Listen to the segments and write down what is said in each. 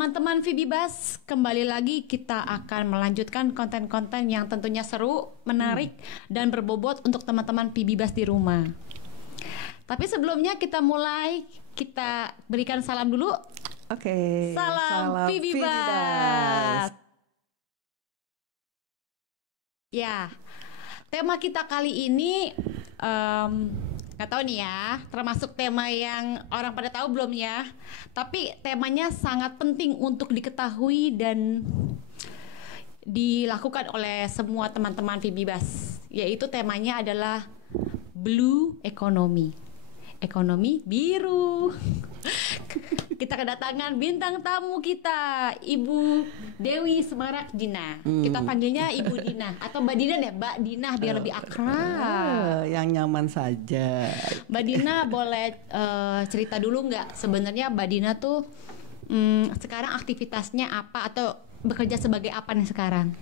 Teman-teman Vibibas, kembali lagi kita akan melanjutkan konten-konten yang tentunya seru, menarik, dan berbobot untuk teman-teman Vibibas di rumah. Tapi sebelumnya kita berikan salam dulu. Oke. Salam Vibibas. Ya, tema kita kali ini nggak tahu nih ya, termasuk tema yang orang pada tahu belum ya? Tapi temanya sangat penting untuk diketahui dan dilakukan oleh semua teman-teman Vibibas. Yaitu temanya adalah Blue Economy, ekonomi biru. Kita kedatangan bintang tamu kita, Ibu Dewi Smaragdina. Kita panggilnya Ibu Dina atau Mbak Dina ya, Mbak Dina biar lebih akrab. Yang nyaman saja. Mbak Dina boleh cerita dulu nggak sebenarnya Mbak Dina tuh sekarang aktivitasnya apa atau bekerja sebagai apa nih sekarang?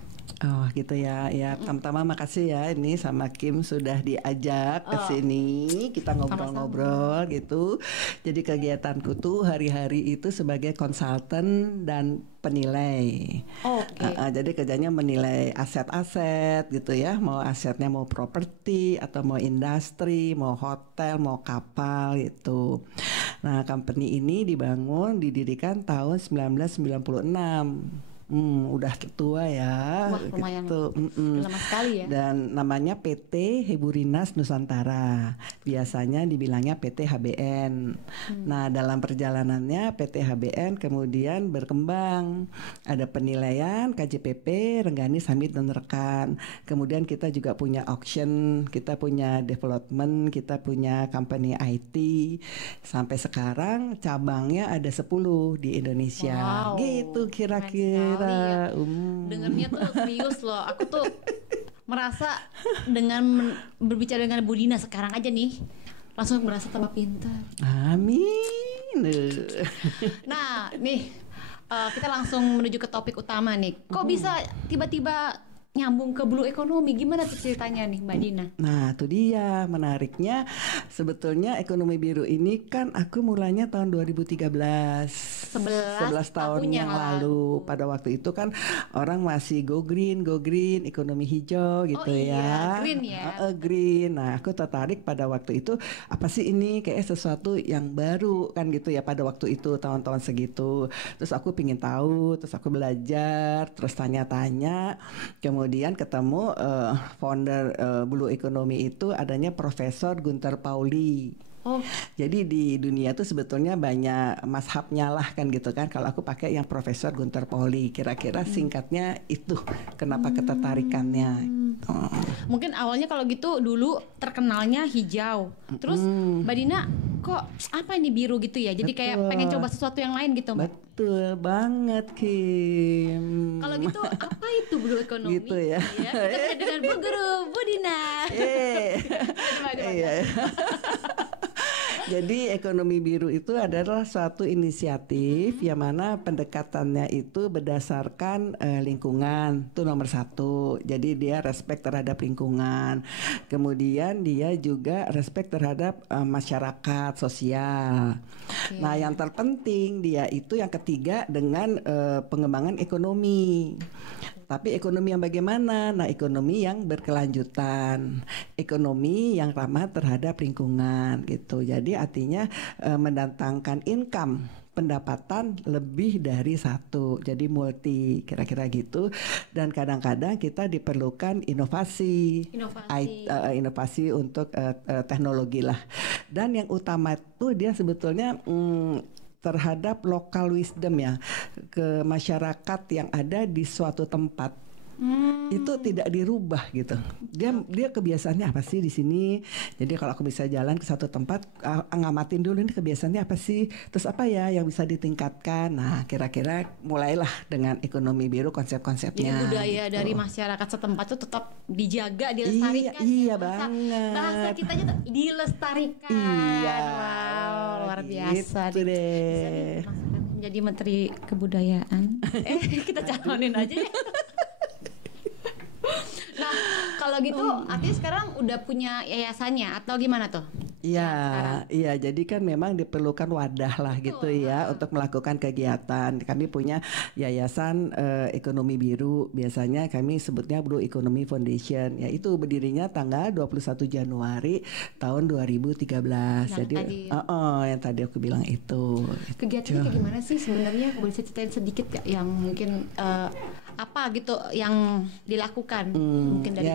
Oh gitu ya. Ya pertama makasih ya ini sama Kim sudah diajak ke sini. Kita ngobrol-ngobrol gitu. Jadi kegiatanku tuh hari-hari itu sebagai konsultan dan penilai. Oke. Jadi kerjanya menilai aset-aset gitu ya. Mau asetnya mau properti atau mau industri, mau hotel, mau kapal gitu. Nah, company ini didirikan tahun 1996. Udah tua ya. Wah, lumayan gitu. lama sekali ya. Dan namanya PT Heburinas Nusantara. Biasanya dibilangnya PT HBN. Nah, dalam perjalanannya PT HBN kemudian berkembang. Ada penilaian, KJPP, Renggani, Samit dan rekan. Kemudian kita juga punya auction, kita punya development, kita punya company IT. Sampai sekarang cabangnya ada 10 di Indonesia. Wow, gitu kira-kira. Ya. Dengarnya tuh serius loh. Aku tuh merasa dengan berbicara dengan Bu Dina sekarang aja nih langsung merasa tambah pintar. Amin. Nah nih kita langsung menuju ke topik utama nih. Kok bisa tiba-tiba nyambung ke Blue Economy? Gimana tuh ceritanya nih Mbak Dina? Nah itu dia menariknya. Sebetulnya ekonomi biru ini kan aku mulainya tahun 2013. 11 tahun yang lalu. Pada waktu itu kan orang masih go green, ekonomi hijau gitu ya. Green ya. Green. Nah aku tertarik pada waktu itu, apa sih ini kayak sesuatu yang baru kan gitu ya pada waktu itu tahun-tahun segitu. Terus aku pingin tahu, terus aku belajar, terus tanya-tanya. Kemudian ketemu founder Blue Economy itu adanya Profesor Gunter Pauli. Oh. Jadi di dunia tuh sebetulnya banyak mazhabnya lah kan gitu kan. Kalau aku pakai yang Profesor Gunter Pauli, kira-kira singkatnya itu. Kenapa ketertarikannya? Mungkin awalnya kalau gitu dulu terkenalnya hijau. Terus Mbak Dina kok apa ini biru gitu ya? Jadi kayak pengen coba sesuatu yang lain gitu Mbak. Betul banget Kim. Kalau gitu apa itu Blue Economy? Gitu ya. Kita beda dengan Bu Guru Bu Dina. Iya. Jadi ekonomi biru itu adalah suatu inisiatif yang mana pendekatannya itu berdasarkan lingkungan, itu nomor satu. Jadi dia respect terhadap lingkungan. Kemudian dia juga respect terhadap masyarakat sosial. Okay. Nah yang terpenting dia itu yang ketiga dengan pengembangan ekonomi. Tapi ekonomi yang bagaimana? Nah ekonomi yang berkelanjutan, ekonomi yang ramah terhadap lingkungan gitu. Jadi artinya mendatangkan income, pendapatan lebih dari satu, jadi multi kira-kira gitu. Dan kadang-kadang kita diperlukan inovasi untuk teknologi lah. Dan yang utama itu dia sebetulnya terhadap local wisdom ya, ke masyarakat yang ada di suatu tempat. Itu tidak dirubah gitu. Dia kebiasaannya apa sih di sini? Jadi kalau aku bisa jalan ke satu tempat, ngamatin dulu ini kebiasaannya apa sih? Terus apa ya yang bisa ditingkatkan? Nah, kira-kira mulailah dengan ekonomi biru konsep-konsepnya. Jadi budaya gitu. Dari masyarakat setempat itu tetap dijaga, dilestarikan. Iya banget. Bahasa kitanya tuh dilestarikan. Iya. Wow, luar biasa. Gitu deh. Bisa menjadi Menteri Kebudayaan. Kita calonin aja ya. Nah, kalau gitu artinya sekarang udah punya yayasannya atau gimana tuh? Iya, iya. Jadi kan memang diperlukan wadah lah gitu ya untuk melakukan kegiatan. Kami punya yayasan ekonomi biru. Biasanya kami sebutnya Blue Economy Foundation. Ya itu berdirinya tanggal 21 Januari tahun 2013. Yang Jadi, tadi. yang tadi aku bilang itu. Kegiatannya kayak gimana sih sebenarnya? Boleh ceritain sedikit gak yang mungkin apa gitu yang dilakukan mungkin dari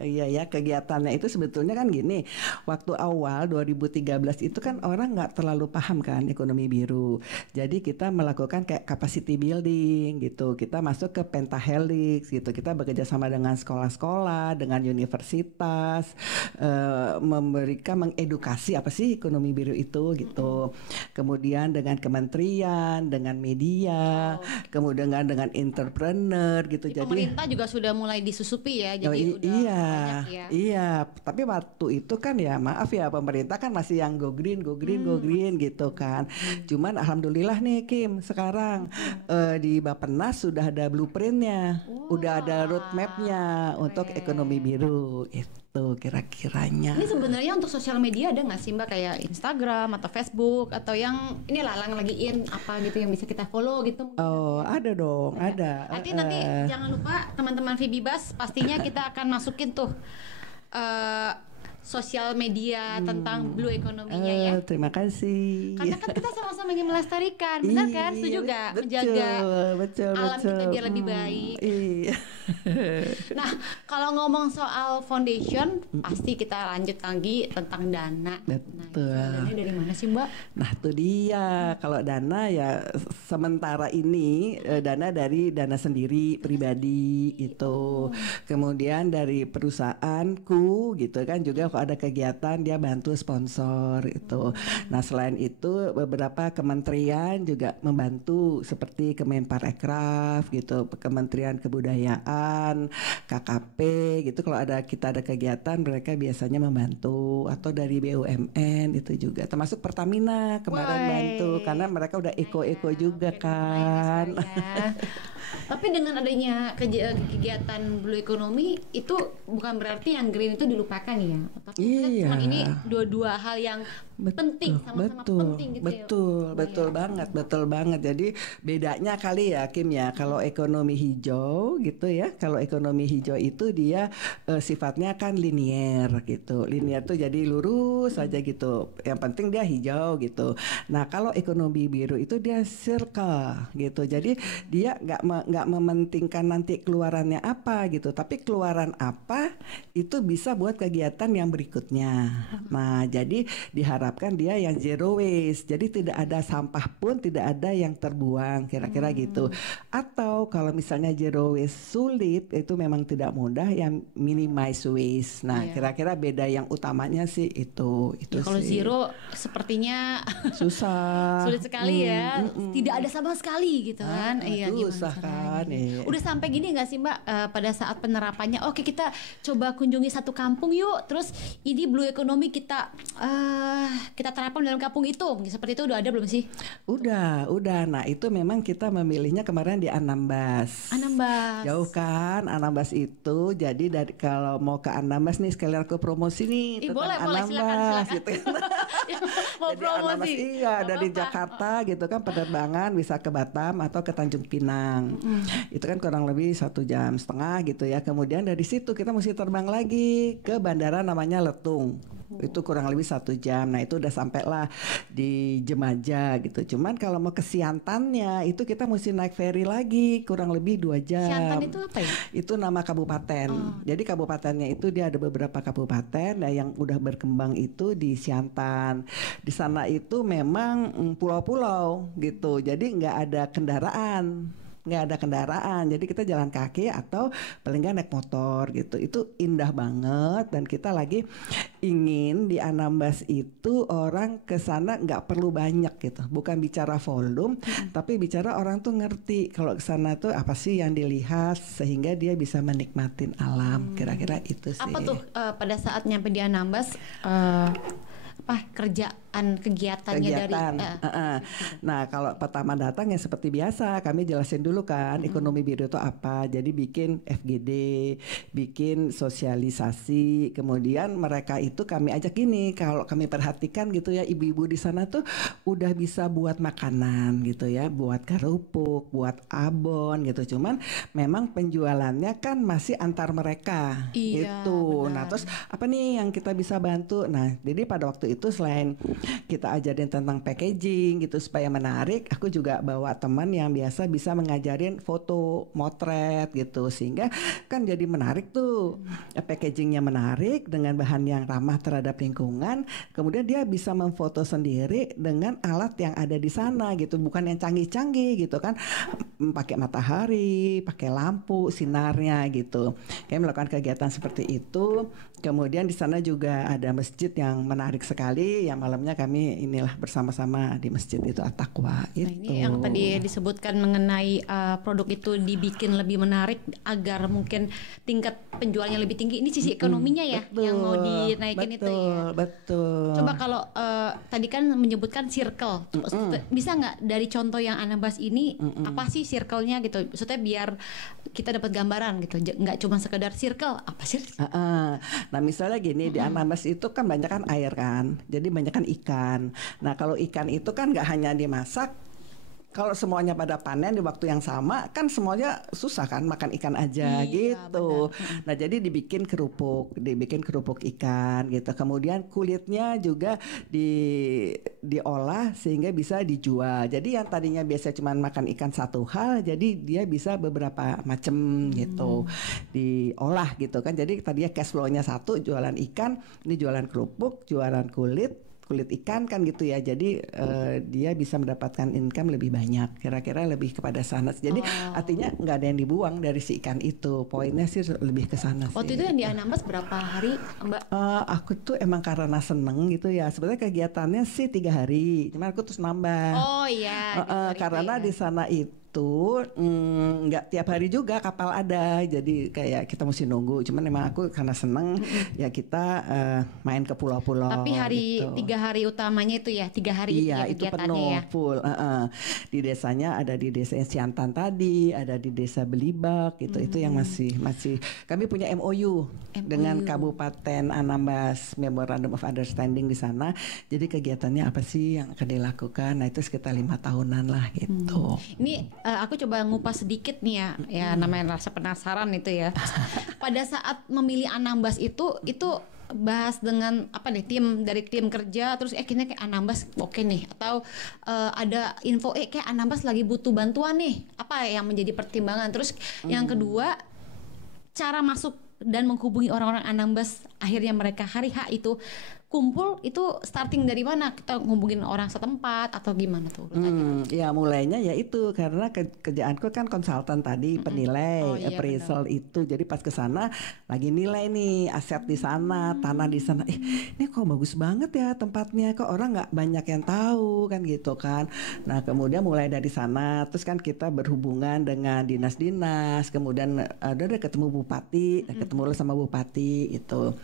ya kegiatannya itu sebetulnya kan gini, waktu awal 2013 itu kan orang nggak terlalu paham kan ekonomi biru, jadi kita melakukan kayak capacity building gitu, kita masuk ke pentahelix gitu, kita bekerja sama dengan sekolah-sekolah, dengan universitas, memberikan mengedukasi apa sih ekonomi biru itu gitu, kemudian dengan kementerian, dengan media, kemudian dengan entrepreneur gitu. Jadi pemerintah juga sudah mulai disusupi ya. Jadi udah banyak ya. Iya. Tapi waktu itu kan ya maaf ya pemerintah kan masih yang go green gitu kan. Cuman alhamdulillah nih Kim sekarang di Bappenas sudah ada blueprintnya, udah ada roadmapnya untuk ekonomi biru itu kira-kiranya. Ini sebenarnya untuk sosial media ada nggak sih Mbak kayak Instagram atau Facebook atau yang ini lalang lagi in apa gitu yang bisa kita follow gitu? Oh ada dong, ada. Nanti jangan lupa teman-teman Vibibas pastinya kita akan masukin tuh sosial media tentang blue ekonominya ya. Terima kasih. Karena kan kita sama-sama ingin melestarikan, benar kan? Setuju gak? Menjaga alam kita biar lebih baik. Iya. Nah, kalau ngomong soal foundation, pasti kita lanjut lagi tentang dana. Betul. Nah, dananya dari mana sih Mbak? Nah itu dia, kalau dana ya sementara ini dana dari dana sendiri pribadi itu, kemudian dari perusahaanku gitu kan juga kalau ada kegiatan dia bantu sponsor itu. Nah selain itu beberapa kementerian juga membantu seperti Kemenparekraf gitu, Kementerian Kebudayaan, KKP gitu. Kalau kita ada kegiatan mereka biasanya membantu, atau dari BUMN itu juga, termasuk Pertamina kemarin bantu karena mereka udah eco juga kan. Tapi dengan adanya kegiatan blue economy itu bukan berarti yang green itu dilupakan ya. Tapi cuma ini dua hal yang penting, sama-sama penting gitu. Betul banget. Jadi bedanya kali ya Kim ya, kalau ekonomi hijau gitu ya, kalau ekonomi hijau itu dia sifatnya kan linier gitu. Linier tuh jadi lurus aja gitu. Yang penting dia hijau gitu. Nah kalau ekonomi biru itu dia circle gitu. Jadi dia nggak mementingkan nanti keluarannya apa gitu, tapi keluaran apa itu bisa buat kegiatan yang berikutnya. Nah jadi diharapkan dia yang zero waste, jadi tidak ada sampah pun tidak ada yang terbuang kira-kira gitu. Atau kalau misalnya zero waste sulit, itu memang tidak mudah, yang minimize waste. Nah kira-kira beda yang utamanya sih itu ya, kalau sih. Zero sepertinya susah, sulit sekali ya, tidak ada sama sekali gitu kan. Iya, susah kan. Udah sampai gini nggak sih Mbak pada saat penerapannya? Oke kita coba kunjungi satu kampung yuk, terus ini blue economy kita terapkan dalam kampung itu, seperti itu udah ada belum sih? Udah. Nah itu memang kita memilihnya kemarin di Anambas. Jauh kan Anambas itu, jadi dari kalau mau ke Anambas nih sekalian aku promosi nih boleh, Anambas silakan. gitu. Mau jadi promosi? Anambas, iya dari Jakarta gitu kan, penerbangan bisa ke Batam atau ke Tanjung Pinang. Itu kan kurang lebih 1,5 jam gitu ya. Kemudian dari situ kita mesti terbang lagi ke bandara namanya Letung. Itu kurang lebih 1 jam. Nah itu udah sampailah di Jemaja gitu. Cuman kalau mau ke Siantannya itu kita mesti naik ferry lagi kurang lebih 2 jam. Siantan itu apa ya? Itu nama kabupaten. Jadi kabupatennya itu dia ada beberapa kabupaten. Nah yang udah berkembang itu di Siantan. Di sana itu memang pulau-pulau gitu. Jadi nggak ada kendaraan. Jadi kita jalan kaki atau paling nggak naik motor gitu. Itu indah banget, dan kita lagi ingin di Anambas itu orang ke sana nggak perlu banyak gitu, bukan bicara volume tapi bicara orang tuh ngerti kalau ke sana tuh apa sih yang dilihat sehingga dia bisa menikmatin alam. Kira-kira itu sih. Apa tuh pada saat nyampe di Anambas kerja kegiatannya dari Nah, kalau pertama datang ya seperti biasa kami jelasin dulu kan ekonomi biru itu apa. Jadi bikin FGD, bikin sosialisasi. Kemudian mereka itu kami ajak gini, kalau kami perhatikan gitu ya, ibu-ibu di sana tuh udah bisa buat makanan gitu ya, buat kerupuk, buat abon gitu. Cuman memang penjualannya kan masih antar mereka gitu. Nah, terus apa nih yang kita bisa bantu? Nah, jadi pada waktu itu selain kita ajarin tentang packaging gitu supaya menarik, aku juga bawa teman yang biasa bisa mengajarin foto, motret gitu, sehingga kan jadi menarik tuh, packagingnya menarik dengan bahan yang ramah terhadap lingkungan, kemudian dia bisa memfoto sendiri dengan alat yang ada di sana gitu, bukan yang canggih-canggih gitu kan, pakai matahari, pakai lampu, sinarnya gitu. Kami melakukan kegiatan seperti itu. Kemudian di sana juga ada masjid yang menarik sekali, yang malamnya kami inilah bersama-sama di masjid itu At-Taqwa itu. Nah, ini yang tadi disebutkan mengenai produk itu dibikin lebih menarik agar mungkin tingkat penjualnya lebih tinggi. Ini sisi ekonominya ya, betul, yang mau dinaikin itu ya. Betul. Coba kalau tadi kan menyebutkan circle, bisa nggak dari contoh yang Anda bahas ini apa sih circle-nya gitu? Maksudnya biar kita dapat gambaran gitu, nggak cuma sekedar circle, apa sih? Nah misalnya gini, di Anambas itu kan banyak kan air kan, jadi banyak kan ikan. Nah kalau ikan itu kan nggak hanya dimasak, kalau semuanya pada panen di waktu yang sama kan semuanya susah kan makan ikan aja gitu. Benar. Nah jadi dibikin kerupuk ikan gitu. Kemudian kulitnya juga diolah sehingga bisa dijual. Jadi yang tadinya biasa cuma makan ikan satu hal, jadi dia bisa beberapa macam gitu diolah gitu kan. Jadi tadinya cash flow-nya satu jualan ikan, ini jualan kerupuk, jualan kulit ikan kan gitu ya. Jadi dia bisa mendapatkan income lebih banyak. Kira-kira lebih kepada sana. Jadi artinya nggak ada yang dibuang dari si ikan itu. Poinnya sih lebih ke sana sih. Waktu itu yang di Anambas berapa hari, Mbak? Aku tuh emang karena seneng gitu ya. Sebenarnya kegiatannya sih 3 hari. Cuman aku terus nambah. Oh iya. Karena di sana itu nggak tiap hari juga kapal ada, jadi kayak kita mesti nunggu. Cuman emang aku karena seneng ya kita main ke pulau-pulau. Tapi hari gitu. 3 hari utamanya itu ya, 3 hari iya, itu itu kegiatannya penuh, ya. full. Di desanya ada di desa Siantan tadi, ada di desa Belibak gitu. Itu yang masih kami punya MOU dengan Kabupaten Anambas, Memorandum of Understanding di sana. Jadi kegiatannya apa sih yang akan dilakukan? Nah itu sekitar 5 tahunan lah gitu. Ini aku coba ngupas sedikit nih ya namanya rasa penasaran itu ya. Pada saat memilih Anambas itu bahas dengan apa nih dari tim kerja, terus kayaknya kayak Anambas oke nih, atau ada info kayak Anambas lagi butuh bantuan nih, apa yang menjadi pertimbangan. Terus yang kedua, cara masuk dan menghubungi orang-orang Anambas, akhirnya mereka hari H itu kumpul, itu starting dari mana? Kita ngubungin orang setempat atau gimana tuh? Ya mulainya ya itu karena kerjaanku kan konsultan tadi, penilai, appraisal benar. Itu jadi pas ke sana lagi nilai nih aset di sana, tanah di sana. Ini kok bagus banget ya tempatnya, kok orang nggak banyak yang tahu kan gitu kan. Nah kemudian mulai dari sana, terus kan kita berhubungan dengan dinas-dinas, kemudian ada ketemu bupati, ketemu sama bupati itu.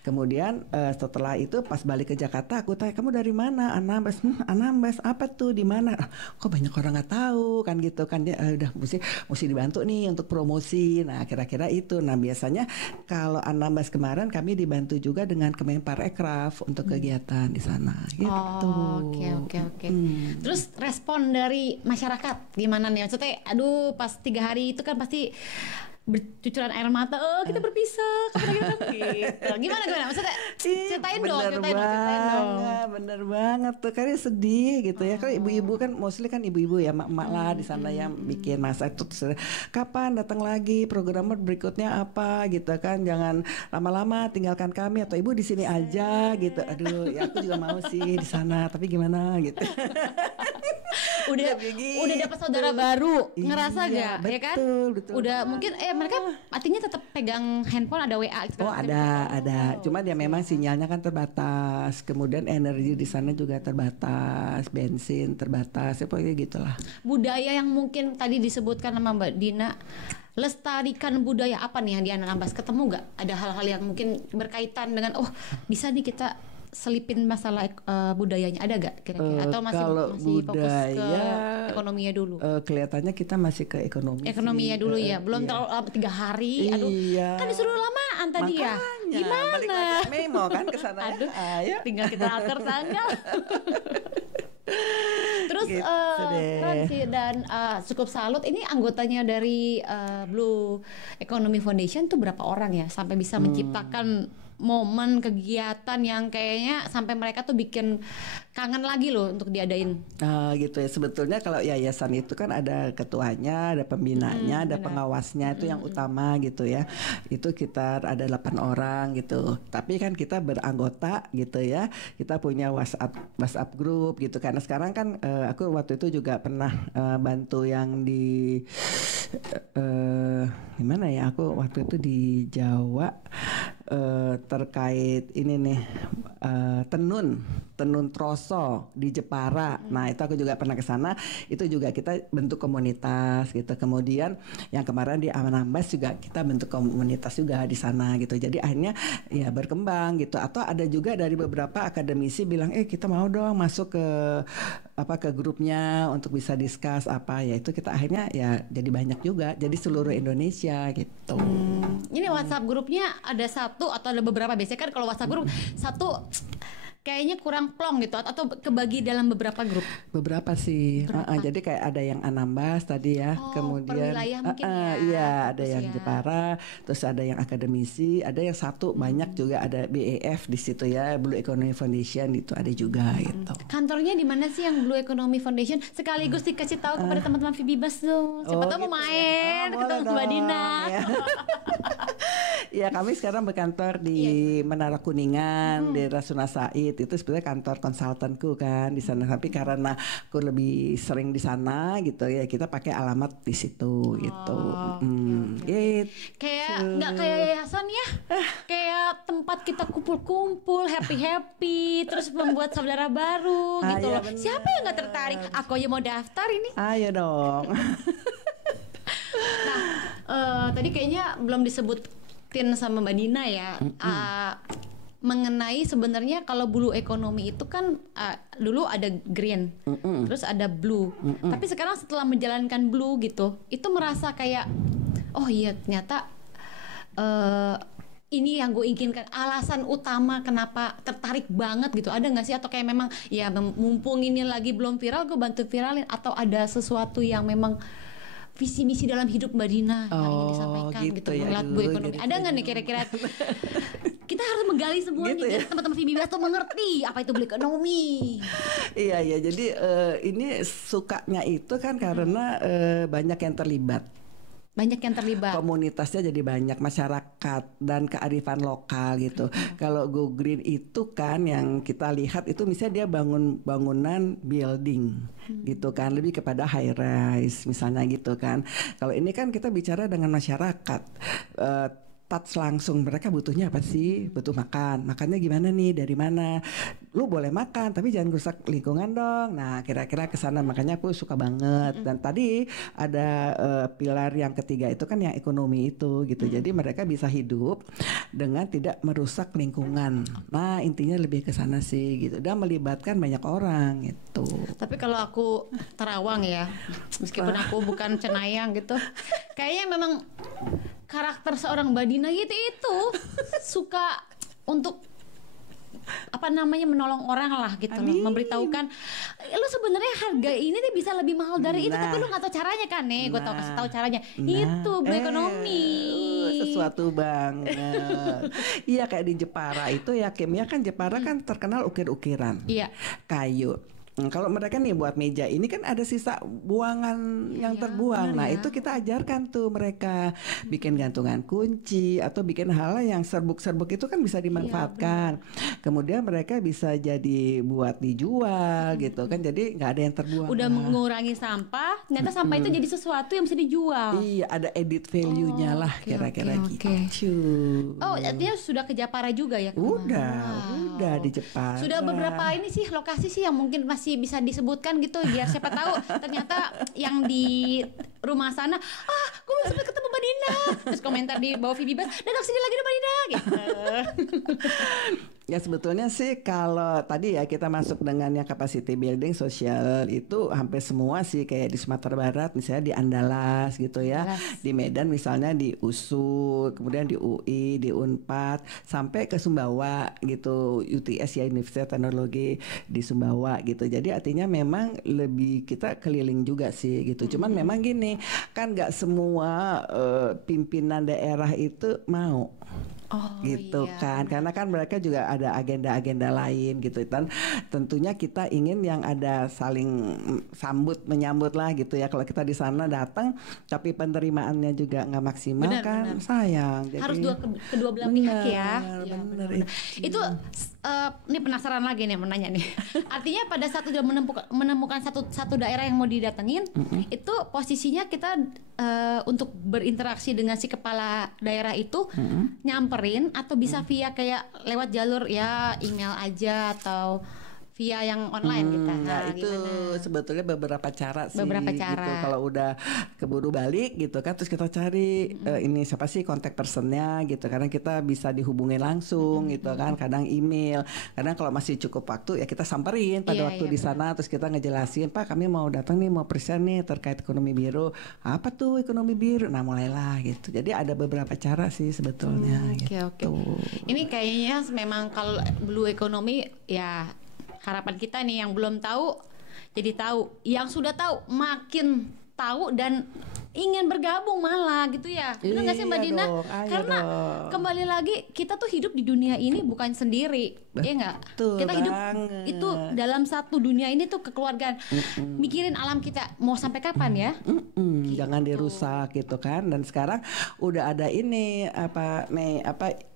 Kemudian setelah itu pas balik ke Jakarta aku tanya, kamu dari mana? Anambas. Anambas apa tuh, di mana? Kok banyak orang nggak tahu kan gitu kan. Dia udah mesti dibantu nih untuk promosi. Nah kira-kira itu. Nah biasanya kalau Anambas kemarin kami dibantu juga dengan Kemenparekraf untuk kegiatan di sana gitu. Oke. Terus respon dari masyarakat gimana nih? Maksudnya aduh pas 3 hari itu kan pasti bercucuran air mata, kita berpisah gitu. Gimana maksudnya ceritain dong. Bener banget tuh, karena sedih gitu ya. Kalau ibu-ibu kan mostly kan ibu-ibu ya, mak-mak lah di sana yang bikin masak itu. Kapan datang lagi, program berikutnya apa gitu kan, jangan lama-lama tinggalkan kami, atau ibu di sini aja gitu. Aduh ya aku juga mau sih di sana, tapi gimana gitu. udah dapat saudara baru, ngerasa gak? Betul, ya kan? Betul. Udah mungkin mereka artinya tetap pegang handphone, ada WA gitu. Ada. Cuma dia memang sinyalnya kan terbatas. Kemudian energi di sana juga terbatas, bensin terbatas, ya pokoknya gitulah. Budaya yang mungkin tadi disebutkan sama Mbak Dina, lestarikan budaya apa nih yang di Anambas, ketemu nggak? Ada hal-hal yang mungkin berkaitan dengan bisa nih kita selipin masalah budayanya, ada gak kira-kira? Atau masih Kalau fokus ke budaya, ekonominya dulu? kelihatannya kita masih ke ekonomi Ekonominya sih. dulu ya, belum Iya. terlalu lama, 3 hari. Aduh, Iya. kan disuruh lamaan tadi ya. Makanya, balik Gimana? lagi memo kan ke sana ya. Aduh, Ayo. tinggal kita atur tanggal. Terus Gitu deh. keren sih, dan cukup salut ini anggotanya dari Blue Economy Foundation tuh berapa orang ya sampai bisa menciptakan momen kegiatan yang kayaknya sampai mereka tuh bikin kangen lagi loh untuk diadain. Gitu ya. Sebetulnya kalau yayasan itu kan ada ketuanya, ada pembinanya, ada benar. pengawasnya, itu yang utama gitu ya. Itu kita ada 8 orang gitu. Tapi kan kita beranggota gitu ya. Kita punya WhatsApp grup gitu. Karena sekarang kan aku waktu itu juga pernah bantu yang di gimana ya? Aku waktu itu di Jawa terkait ini nih tenun troso di Jepara. Nah, itu aku juga pernah ke sana. Itu juga kita bentuk komunitas gitu. Kemudian yang kemarin di Anambas juga kita bentuk komunitas juga di sana gitu. Jadi akhirnya ya berkembang gitu. Atau ada juga dari beberapa akademisi bilang, kita mau dong masuk ke grupnya untuk bisa discuss apa ya. Itu kita akhirnya ya jadi banyak juga. Jadi seluruh Indonesia gitu. Ini WhatsApp grupnya ada satu atau ada beberapa? Biasanya kan kalau WhatsApp grup satu kayaknya kurang plong gitu, atau kebagi dalam beberapa grup. Beberapa sih. Jadi kayak ada yang Anambas tadi ya, Oh, per kemudian wilayah mungkin ya. iya ada Bagus yang ya. Jepara, terus ada yang akademisi, ada yang satu banyak juga ada BEF di situ ya, Blue Economy Foundation itu ada juga gitu. Kantornya di mana sih yang Blue Economy Foundation? Sekaligus dikasih tahu kepada teman-teman Fibibas tuh. Siapa tahu mau gitu ya. main Boleh ketemu Mbak dong, Dina. ya. Ya kami sekarang berkantor di Menara Kuningan di Rasuna Said, itu sebenarnya kantor konsultanku kan di sana, tapi karena aku lebih sering di sana gitu ya kita pakai alamat di situ gitu. Gitu. Kayak nggak kayak yayasan ya, kayak tempat kita kumpul-kumpul, happy-happy, terus membuat saudara baru gitu iya loh. bener. Siapa yang nggak tertarik? Aku aja mau daftar ini. Ayo dong. Tadi kayaknya belum disebutin sama Mbak Dina ya. Mengenai sebenarnya kalau blue economy itu kan dulu ada green, terus ada blue. Tapi sekarang setelah menjalankan blue gitu, itu merasa kayak oh iya ternyata ini yang gue inginkan, alasan utama kenapa tertarik banget gitu. Ada nggak sih, atau kayak memang ya mumpung ini lagi belum viral gue bantu viralin, atau ada sesuatu yang memang visi misi dalam hidup Mbak Dina yang ingin disampaikan gitu ya, melihat blue economy. Ada nggak nih kira-kira? Kita harus menggali semua Gitu nih, ya. biar teman-teman Fibibas tuh mengerti apa itu blue economy. Iya, jadi ini sukanya itu kan karena banyak yang terlibat. Banyak yang terlibat. Komunitasnya jadi banyak, masyarakat dan kearifan lokal gitu. Kalau Go Green itu kan yang kita lihat itu misalnya dia bangunan building gitu kan, lebih kepada high rise misalnya gitu kan. Kalau ini kan kita bicara dengan masyarakat, touch langsung, mereka butuhnya apa sih? Butuh makan. Makannya gimana nih? Dari mana? Lu boleh makan tapi jangan rusak lingkungan dong. Nah, kira-kira ke sana, makanya aku suka banget. Dan tadi ada pilar yang ketiga itu kan yang ekonomi itu gitu. Jadi mereka bisa hidup dengan tidak merusak lingkungan. Nah, intinya lebih ke sana sih gitu. Dan melibatkan banyak orang gitu. Tapi kalau aku terawang ya, meskipun aku bukan cenayang gitu, kayaknya memang karakter seorang Mbak Dina itu suka untuk apa namanya menolong orang lah gitu loh, memberitahukan lu sebenarnya harga ini nih bisa lebih mahal dari itu, tapi lu nggak tahu caranya kan nih, gue tahu kasih tahu caranya. Itu blue economy. Sesuatu banget. Iya, kayak di Jepara itu ya Kim ya, kan Jepara kan terkenal ukir-ukiran. Iya. Kayu. Kalau mereka nih buat meja ini kan ada sisa buangan yang terbuang. Nah, itu kita ajarkan tuh mereka bikin gantungan kunci atau bikin hal yang serbuk-serbuk itu kan bisa dimanfaatkan. Kemudian mereka bisa jadi buat dijual gitu kan. Jadi nggak ada yang terbuang. Udah mengurangi sampah, ternyata sampah itu jadi sesuatu yang bisa dijual. Iya, ada edit value-nya lah kira-kira gitu. Oh, artinya sudah ke Jepara juga ya? Udah di Jepara. Sudah beberapa ini sih lokasi sih yang mungkin masih bisa disebutkan gitu, biar siapa tahu ternyata yang di rumah sana, gue belum sempat ketemu Mbak Dina, terus komentar di bawah Fibibas, datang sini lagi Mbak Dina gitu. Ya sebetulnya sih kalau tadi ya kita masuk dengan yang capacity building sosial itu hampir semua sih, kayak di Sumatera Barat misalnya di Andalas gitu ya, Jelas. di Medan misalnya di USU, kemudian di UI, di Unpad, sampai ke Sumbawa gitu, UTS ya, Universitas Teknologi di Sumbawa gitu. Jadi artinya memang lebih kita keliling juga sih gitu. Cuman memang gini, kan nggak semua pimpinan daerah itu mau Oh gitu iya. kan, karena kan mereka juga ada agenda-agenda lain gitu, dan tentunya kita ingin yang ada saling sambut menyambut lah gitu ya. Kalau kita di sana datang tapi penerimaannya juga nggak maksimal Benar, kan benar. sayang. Harus Jadi kedua belah pihak ya. benar, Iya, benar benar-benar. Itu ini penasaran lagi nih menanya nih. Artinya pada saat udah menemukan satu daerah yang mau didatengin, itu posisinya kita untuk berinteraksi dengan si kepala daerah itu nyamperin atau bisa via kayak lewat jalur ya email aja atau via yang online kita. Nah itu gimana? sebetulnya beberapa cara sih. Beberapa Gitu. cara. Kalau udah keburu balik gitu kan, terus kita cari ini siapa sih kontak personnya gitu. Karena kita bisa dihubungi langsung gitu kan. Kadang email. Kadang kalau masih cukup waktu ya kita samperin pada Iya, waktu iya, di sana. Terus kita ngejelasin, Pak kami mau datang nih, mau present nih terkait ekonomi biru. Apa tuh ekonomi biru? Nah mulailah gitu. Jadi ada beberapa cara sih sebetulnya. Oke. Gitu. Ini kayaknya memang kalau blue economy ya harapan kita nih yang belum tahu jadi tahu, yang sudah tahu makin tahu dan ingin bergabung malah gitu ya. Benar nggak sih Mbak Iya Dina? dong, ayo Karena dong. kembali lagi kita tuh hidup di dunia ini bukan sendiri, ya nggak? Betul Kita hidup banget. itu dalam satu dunia ini tuh kekeluargaan. Mikirin alam kita mau sampai kapan ya? Jangan dirusak gitu kan. Dan sekarang udah ada ini apa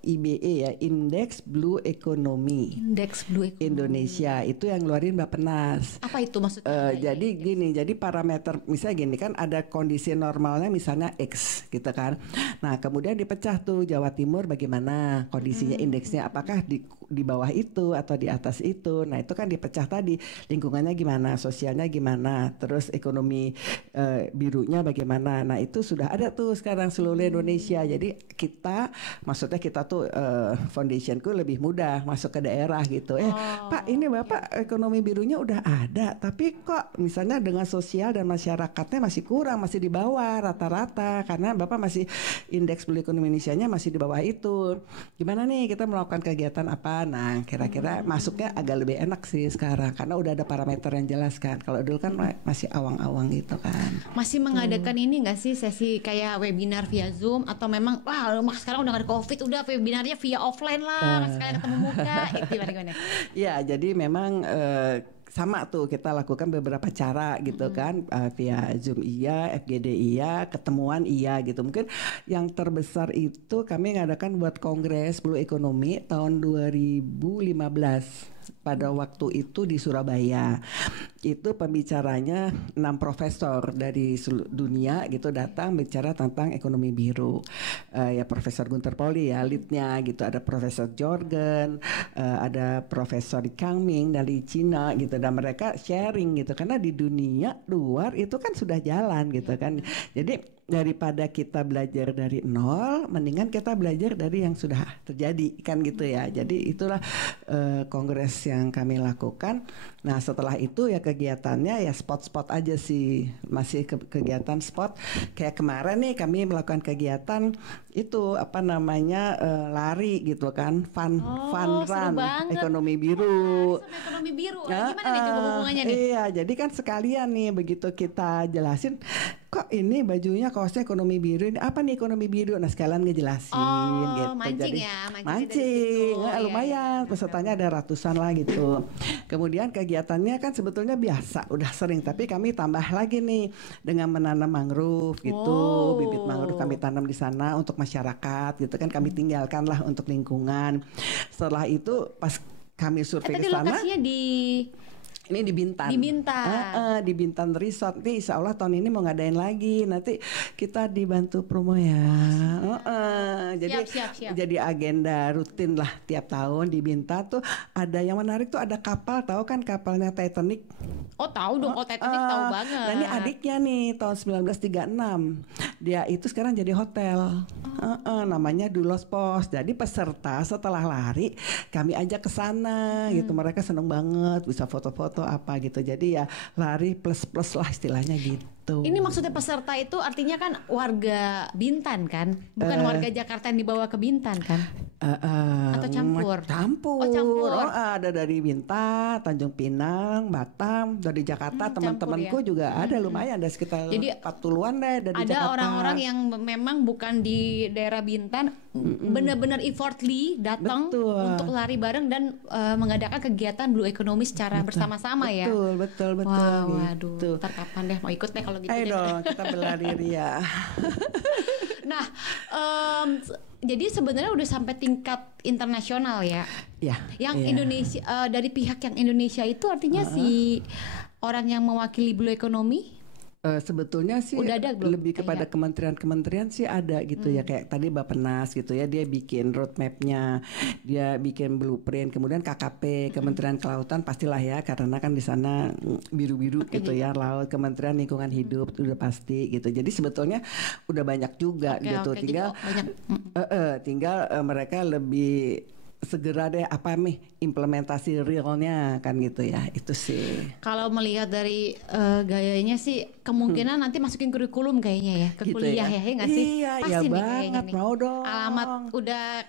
IBE ya, Indeks Blue Economy Indeks blue economy. Indonesia itu yang ngeluarin Bappenas. Apa itu maksudnya? Jadi gini, jadi parameter misalnya gini kan, ada kondisi normalnya misalnya X gitu kan. Nah kemudian dipecah tuh Jawa Timur bagaimana kondisinya, indeksnya apakah di bawah itu atau di atas itu. Nah itu kan dipecah tadi, lingkungannya gimana, sosialnya gimana, terus ekonomi birunya bagaimana. Nah itu sudah ada tuh sekarang seluruh Indonesia. Jadi maksudnya kita tuh foundationku lebih mudah masuk ke daerah gitu. Pak ini Bapak ekonomi birunya udah ada, tapi kok misalnya dengan sosial dan masyarakatnya masih kurang, masih di bawah rata-rata, karena Bapak masih indeks blue economy Indonesia-nya masih di bawah itu. Gimana nih kita melakukan kegiatan apa? Nah kira-kira masuknya agak lebih enak sih sekarang karena udah ada parameter yang jelas kan. Kalau dulu kan masih awang-awang gitu kan. Masih mengadakan ini nggak sih sesi kayak webinar via Zoom atau memang sekarang udah nggak ada COVID, udah webinarnya via offline lah, sekalian ketemu muka, itu gimana? Ya jadi memang sama tuh kita lakukan beberapa cara gitu kan, via Zoom iya, FGD iya, ketemuan iya gitu. Mungkin yang terbesar itu kami ngadakan buat Kongres Blue Economy tahun 2015. Pada waktu itu di Surabaya itu pembicaranya 6 profesor dari seluruh dunia gitu datang bicara tentang ekonomi biru. Ya Profesor Gunter Pauli ya leadnya gitu, ada Profesor Jorgen, ada Profesor Kang Ming dari Cina gitu, dan mereka sharing gitu karena di dunia luar itu kan sudah jalan gitu kan. Jadi daripada kita belajar dari nol, mendingan kita belajar dari yang sudah terjadi kan gitu ya. Jadi itulah kongres yang kami lakukan. Nah setelah itu ya kegiatannya ya spot-spot aja sih, masih kegiatan spot. Kayak kemarin nih kami melakukan kegiatan itu lari gitu kan, fun run ekonomi biru. Ekonomi biru, gimana nih coba hubungannya nih? Iya, jadi kan sekalian nih begitu kita jelasin, kok ini bajunya kaosnya ekonomi biru, ini apa nih ekonomi biru? Nah sekalian ngejelasin gitu. Mancing jadi, ya, mancing, lumayan, pesertanya ada ratusan lah gitu. Kemudian kegiatannya kan sebetulnya biasa, udah sering, tapi kami tambah lagi nih dengan menanam mangrove gitu, bibit mangrove kami tanam di sana untuk masyarakat gitu kan, kami tinggalkan lah untuk lingkungan. Setelah itu pas kami survei ke sana. Lokasinya ini di Bintan. Di Bintan Resort. Nih insya Allah tahun ini mau ngadain lagi. Nanti kita dibantu promo ya. Siap. Jadi agenda rutin lah tiap tahun di Bintan tuh ada yang menarik tuh, ada kapal, tahu kan kapalnya Titanic? Oh tahu dong, Titanic tahu banget. Nah ini adiknya nih tahun 1936. Dia itu sekarang jadi hotel. Namanya Dulos Pos. Jadi peserta setelah lari kami ajak ke sana gitu. Mereka seneng banget bisa foto-foto apa gitu. Jadi ya lari plus-plus lah istilahnya gitu. Ini maksudnya peserta itu artinya kan warga Bintan kan, bukan warga Jakarta yang dibawa ke Bintan kan? Atau campur? Campur. Oh, campur. Ada dari Bintan, Tanjung Pinang, Batam, dari Jakarta. Teman-temanku ya? juga ada lumayan, ada sekitar Jadi 40-an deh dari ada Jakarta. orang-orang yang memang bukan di daerah Bintan, benar-benar effortly datang untuk lari bareng dan mengadakan kegiatan Blue Economy secara bersama-sama ya. Betul. Wah, gitu. waduh, ntar kapan deh mau ikut deh kalau gitu. Ayo dong, kita berlari Ria. Nah, jadi sebenarnya udah sampai tingkat internasional ya. Ya. Yang Indonesia dari pihak yang Indonesia itu artinya si orang yang mewakili Blue Economy Sebetulnya sih udah ada belum? lebih kepada kementerian-kementerian sih ada gitu ya, kayak tadi Bappenas gitu ya, dia bikin roadmapnya, dia bikin blueprint, kemudian KKP Kementerian Kelautan pastilah ya karena kan di sana biru-biru gitu ya, laut, Kementerian Lingkungan Hidup itu udah pasti gitu. Jadi sebetulnya udah banyak juga gitu, tinggal tinggal mereka lebih segera deh apa nih implementasi realnya kan gitu ya, itu sih. Kalau melihat dari gayanya sih kemungkinan nanti masukin kurikulum kayaknya ya ke Gitu kuliah ya nggak sih? Iya, Pasti ya nih banget kayaknya nih. mau dong. Alamat udah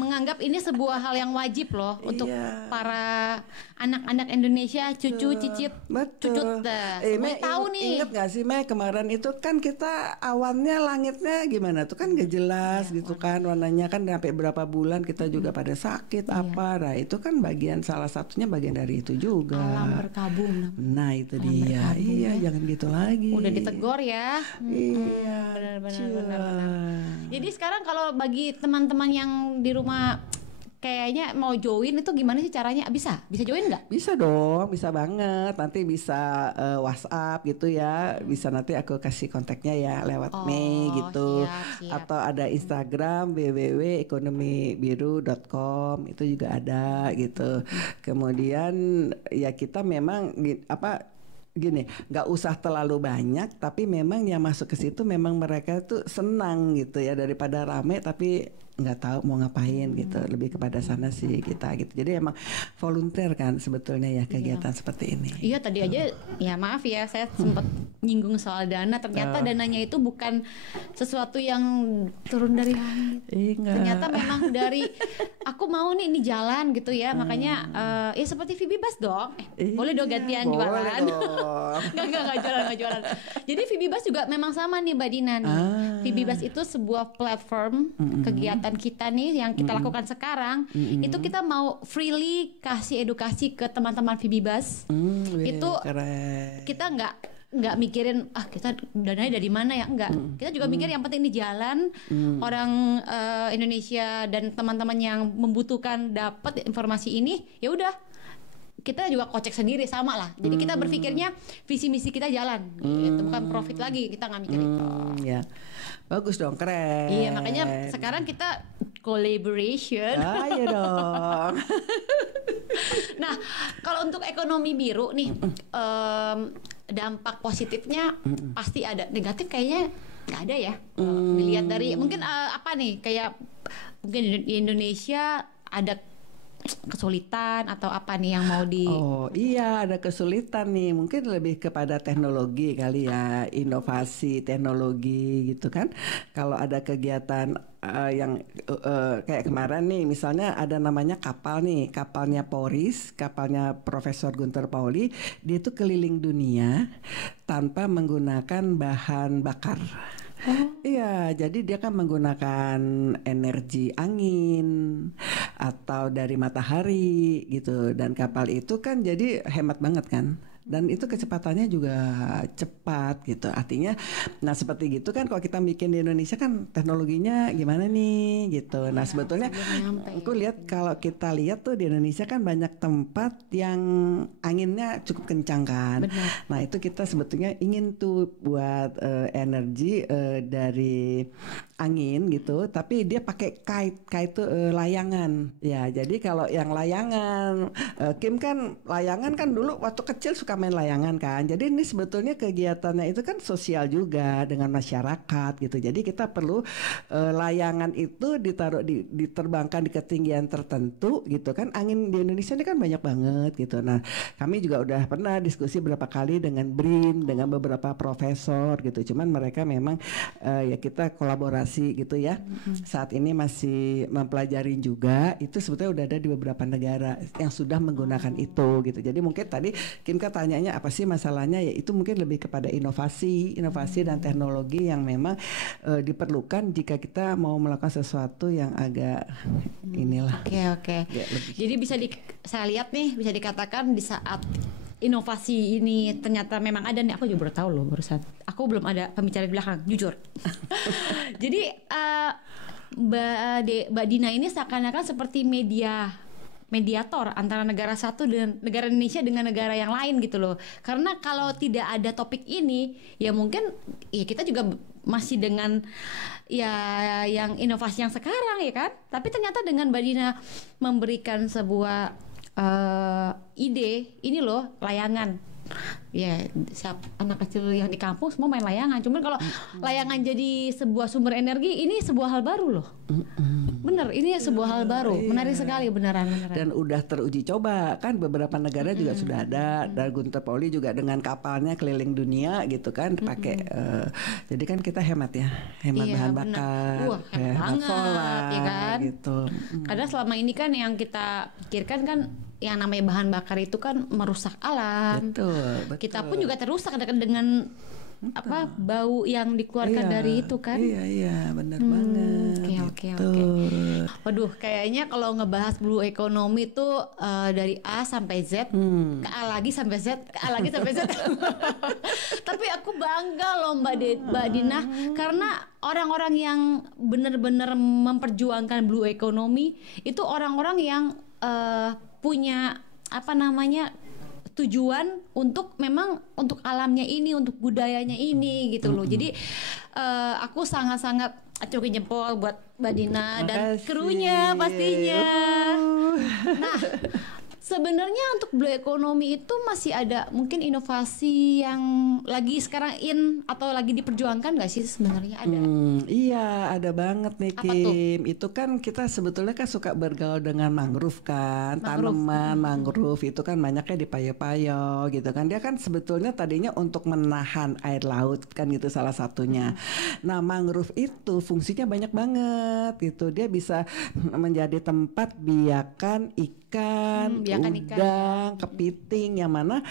menganggap ini sebuah hal yang wajib loh untuk para anak-anak Indonesia, cucu, cicit, cucut dah. Semuanya tahu nih. Ingat gak sih Mei, kemarin itu kan kita awannya langitnya gimana tuh kan gak jelas gitu kan warnanya kan, sampai berapa bulan kita juga pada sakit apa. Nah itu kan bagian salah satunya bagian dari itu juga. Alam berkabung. Nah itu dia. Iya jangan gitu lagi. Udah ditegur ya. Iya. Benar. Jadi sekarang kalau bagi teman-teman yang di rumah kayaknya mau join itu gimana sih caranya? Bisa join nggak? Bisa dong, bisa banget. Nanti bisa WhatsApp gitu ya. Bisa nanti aku kasih kontaknya ya lewat Mei gitu. Siap. Atau ada Instagram www.ekonomibiru.com itu juga ada gitu. Kemudian ya kita memang gini, nggak usah terlalu banyak, tapi memang yang masuk ke situ memang mereka tuh senang gitu ya, daripada rame tapi nggak tahu mau ngapain gitu, lebih kepada sana sih kita gitu. Jadi emang volunteer kan sebetulnya ya kegiatan seperti ini. Iya tadi aja ya maaf ya saya sempat nyinggung soal dana, ternyata dananya itu bukan sesuatu yang turun dari langit. Ternyata memang dari aku mau nih ini jalan gitu ya, makanya ya seperti Vibibas dong. Boleh dong gantian jualan. Enggak jualan. Jadi Vibibas juga memang sama nih Mbak Dina nih. Vibibas itu sebuah platform kegiatan kita nih yang kita lakukan sekarang. Itu kita mau freely kasih edukasi ke teman-teman Vibibas. Itu keren. Kita nggak mikirin kita dananya dari mana ya, enggak. Kita juga mikir yang penting ini jalan, orang Indonesia dan teman-teman yang membutuhkan dapat informasi ini, ya udah kita juga kocek sendiri sama lah. Jadi kita berpikirnya visi misi kita jalan, gitu. Bukan profit lagi, kita nggak mikir itu. Ya. Bagus dong, keren. Iya, makanya sekarang kita collaboration. Iya dong. Nah, kalau untuk ekonomi biru nih, dampak positifnya pasti ada. Negatif kayaknya nggak ada ya. Dilihat dari mungkin apa nih, kayak mungkin di Indonesia ada kesulitan atau apa nih yang mau di... Oh iya, ada kesulitan nih, mungkin lebih kepada teknologi kali ya, inovasi teknologi gitu kan. Kalau ada kegiatan yang kayak kemarin nih, misalnya ada namanya kapal nih, kapalnya Poris, kapalnya Profesor Guntur Pauli, dia itu keliling dunia tanpa menggunakan bahan bakar. Iya, jadi dia kan menggunakan energi angin atau dari matahari gitu, dan kapal itu kan jadi hemat banget kan. Dan itu kecepatannya juga cepat gitu. Artinya, nah seperti gitu kan kalau kita bikin di Indonesia kan teknologinya gimana nih gitu. Nah sebetulnya aku lihat kalau kita lihat tuh di Indonesia kan banyak tempat yang anginnya cukup kencang kan. Benar. Nah itu kita sebetulnya ingin tuh buat energi dari angin gitu, tapi dia pakai kite tuh layangan. Ya, jadi kalau yang layangan, Kim kan layangan kan dulu waktu kecil suka main layangan kan. Jadi ini sebetulnya kegiatannya itu kan sosial juga dengan masyarakat gitu. Jadi kita perlu layangan itu diterbangkan di ketinggian tertentu gitu kan. Angin di Indonesia ini kan banyak banget gitu. Nah, kami juga udah pernah diskusi berapa kali dengan BRIN, dengan beberapa profesor gitu. Cuman mereka memang ya kita kolaborasi gitu ya. Saat ini masih mempelajari juga. Itu sebetulnya udah ada di beberapa negara yang sudah menggunakan itu gitu. Jadi mungkin tadi Kimka tanyanya apa sih masalahnya, ya itu mungkin lebih kepada inovasi dan teknologi yang memang diperlukan jika kita mau melakukan sesuatu yang agak inilah. Oke. Ya, jadi saya lihat nih bisa dikatakan di saat inovasi ini ternyata memang ada nih, aku juga baru tahu loh barusan. Aku belum ada pembicara di belakang, jujur. Jadi Mbak Dina ini seakan-akan seperti mediator antara negara satu dan negara Indonesia dengan negara yang lain gitu loh. Karena kalau tidak ada topik ini, ya mungkin ya kita juga masih dengan ya yang inovasi yang sekarang ya kan. Tapi ternyata dengan Mbak Dina memberikan sebuah ide, ini loh layangan. Ya, anak kecil yang di kampung semua main layangan. Cuman kalau layangan jadi sebuah sumber energi, ini sebuah hal baru loh. Bener, ini sebuah hal baru. Menarik sekali beneran. Dan udah teruji coba kan, beberapa negara juga sudah ada. Dan Gunter Pauli juga dengan kapalnya keliling dunia gitu kan, pakai. Jadi kan kita hemat bahan bakar, hemat solar, ya kan? Gitu. Karena selama ini kan yang kita pikirkan kan yang namanya bahan bakar itu kan merusak alam. Betul. Kita pun juga terusak dengan bau yang dikeluarkan dari itu kan. Iya benar banget. Oke. Waduh, kayaknya kalau ngebahas blue economy tuh dari A sampai Z, ke A lagi sampai Z, ke A lagi sampai Z. Tapi aku bangga loh Mbak Dina, karena orang-orang yang benar-benar memperjuangkan blue economy itu orang-orang yang punya tujuan untuk memang untuk alamnya ini, untuk budayanya ini gitu loh. Jadi aku sangat-sangat acungin jempol buat Mbak Dina dan krunya pastinya. Nah, sebenarnya untuk blue economy itu masih ada mungkin inovasi yang lagi sekarang atau lagi diperjuangkan nggak sih sebenarnya ada? Iya, ada banget nih Kim. Itu kan kita sebetulnya kan suka bergaul dengan mangrove kan, tanaman mangrove itu kan banyaknya di payo-payo gitu kan. Dia kan sebetulnya tadinya untuk menahan air laut kan gitu salah satunya. Nah, mangrove itu fungsinya banyak banget gitu. Dia bisa menjadi tempat biakan ikan, udang, kepiting, yang mana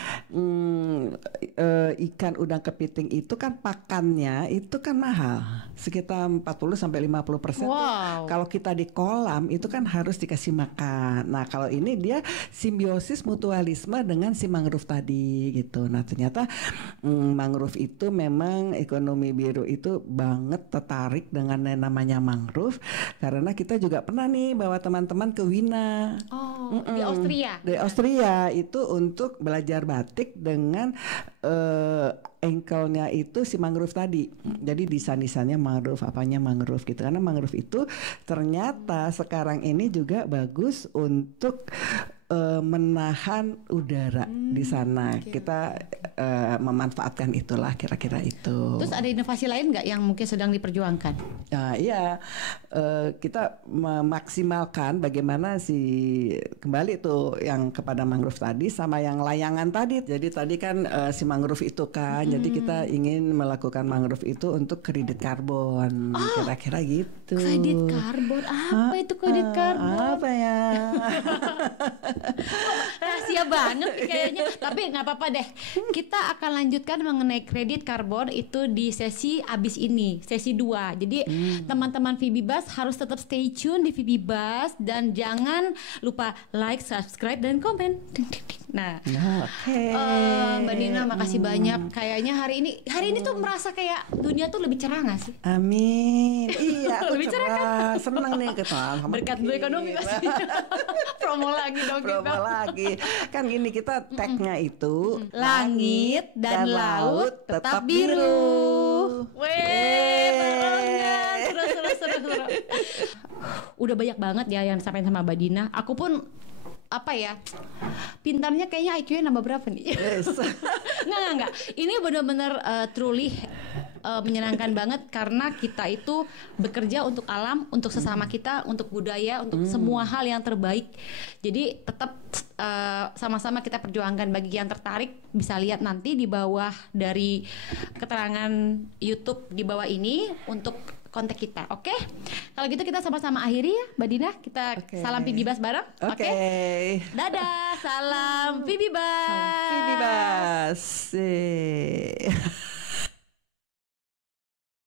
ikan, udang, kepiting itu kan pakannya itu kan mahal, sekitar 40-50%. Wow. Kalau kita di kolam itu kan harus dikasih makan. Nah, kalau ini dia simbiosis mutualisme dengan si mangrove tadi gitu. Nah, ternyata mangrove itu memang ekonomi biru itu banget tertarik dengan yang namanya mangrove, karena kita juga pernah nih bawa teman-teman ke Wina. Di Austria. Di Austria itu untuk belajar batik dengan engkelnya itu si mangrove tadi. Jadi desain-desainnya mangrove, apanya mangrove gitu. Karena mangrove itu ternyata sekarang ini juga bagus untuk menahan udara di sana. Kita memanfaatkan itulah kira-kira itu. Terus ada inovasi lain nggak yang mungkin sedang diperjuangkan? Iya, kita memaksimalkan bagaimana kembali tuh yang kepada mangrove tadi sama yang layangan tadi. Jadi tadi kan si mangrove itu kan, jadi kita ingin melakukan mangrove itu untuk kredit karbon, kira-kira gitu. Kredit karbon, apa itu kredit karbon? Apa ya? Rahasia banget nih kayaknya. Tapi nggak apa-apa deh. Kita akan lanjutkan mengenai kredit karbon itu di sesi abis ini, sesi 2. Jadi teman-teman Vibibas harus tetap stay tune di Vibibas dan jangan lupa like, subscribe dan komen. Nah, Mbak Dina makasih banyak. Kayaknya hari ini tuh merasa kayak dunia tuh lebih cerah nggak sih? Amin. Iya, aku lebih cerah kan? Senang nih ketemu berkat blue economy pasti. Promo lagi dong. Promo lagi. Kan gini, kita tagnya itu langit dan laut tetap biru. Weh, seru. udah banyak banget ya yang disampaikan sama Mbak Dina. Aku pun apa ya, pintarnya kayaknya IQ-nya nambah berapa nih? Yes. Enggak. Ini benar-benar truly menyenangkan banget karena kita itu bekerja untuk alam, untuk sesama kita, untuk budaya, untuk semua hal yang terbaik. Jadi tetap sama-sama kita perjuangkan. Bagi yang tertarik bisa lihat nanti di bawah dari keterangan YouTube di bawah ini untuk kontak kita, oke? Kalau gitu kita sama-sama akhiri ya, Mbak Dina. Kita salam Vibibas bareng, oke? Dadah, salam Vibibas. Vibibas.